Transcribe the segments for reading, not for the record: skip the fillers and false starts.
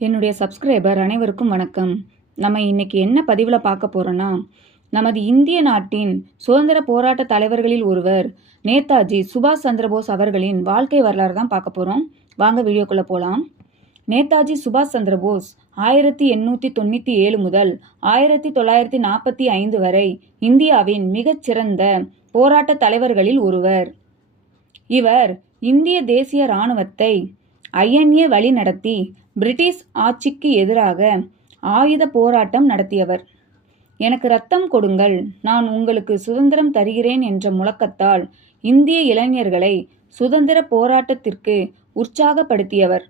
என்னுடைய சப்ஸ்கிரைபர் அனைவருக்கும் வணக்கம். நம்ம இன்னைக்கு என்ன பதிவில் பார்க்க போகிறோன்னா, நமது இந்திய நாட்டின் சுதந்திர போராட்ட தலைவர்களில் ஒருவர் நேதாஜி சுபாஷ் சந்திரபோஸ் அவர்களின் வாழ்க்கை வரலாறு தான் பார்க்க போகிறோம். வாங்க வீடியோக்குள்ளே போகலாம். நேதாஜி சுபாஷ் சந்திரபோஸ் 1897 முதல் 1945 வரை இந்தியாவின் மிகச்சிறந்த போராட்ட தலைவர்களில் ஒருவர். இவர் இந்திய தேசிய இராணுவத்தை INA வழி நடத்தி பிரிட்டிஷ் ஆட்சிக்கு எதிராக ஆயுத போராட்டம் நடத்தியவர். எனக்கு ரத்தம் கொடுங்கள், நான் உங்களுக்கு சுதந்திரம் தருகிறேன் என்ற முழக்கத்தால் இந்திய இளைஞர்களை சுதந்திர போராட்டத்திற்கு உற்சாகப்படுத்தியவர்.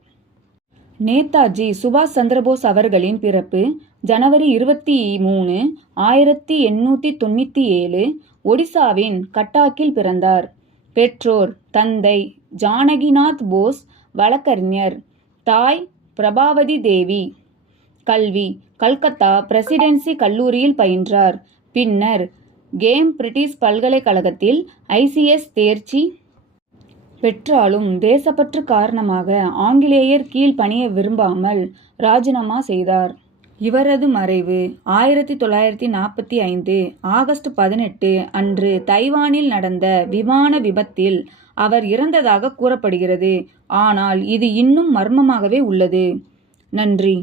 நேதாஜி சுபாஷ் சந்திரபோஸ் அவர்களின் பிறப்பு ஜனவரி 23, 1897 ஒடிசாவின் கட்டாக்கில் பிறந்தார். பெற்றோர் தந்தை ஜானகிநாத் போஸ் வழக்கறிஞர், தாய் பிரபாவதி தேவி. கல்வி கல்கத்தா பிரசிடென்சி கல்லூரியில் பயின்றார். பின்னர் பிரிட்டிஷ் பல்கலைக்கழகத்தில் ICS தேர்ச்சி பெற்றாலும் தேசப்பற்று காரணமாக ஆங்கிலேயர் கீழ் பணிய விரும்பாமல் ராஜினாமா செய்தார். இவரது மறைவு 1945 ஆகஸ்ட் 18 அன்று தைவானில் நடந்த விமான விபத்தில் அவர் இறந்ததாக கூறப்படுகிறது. ஆனால் இது இன்னும் மர்மமாகவே உள்ளது. நன்றி.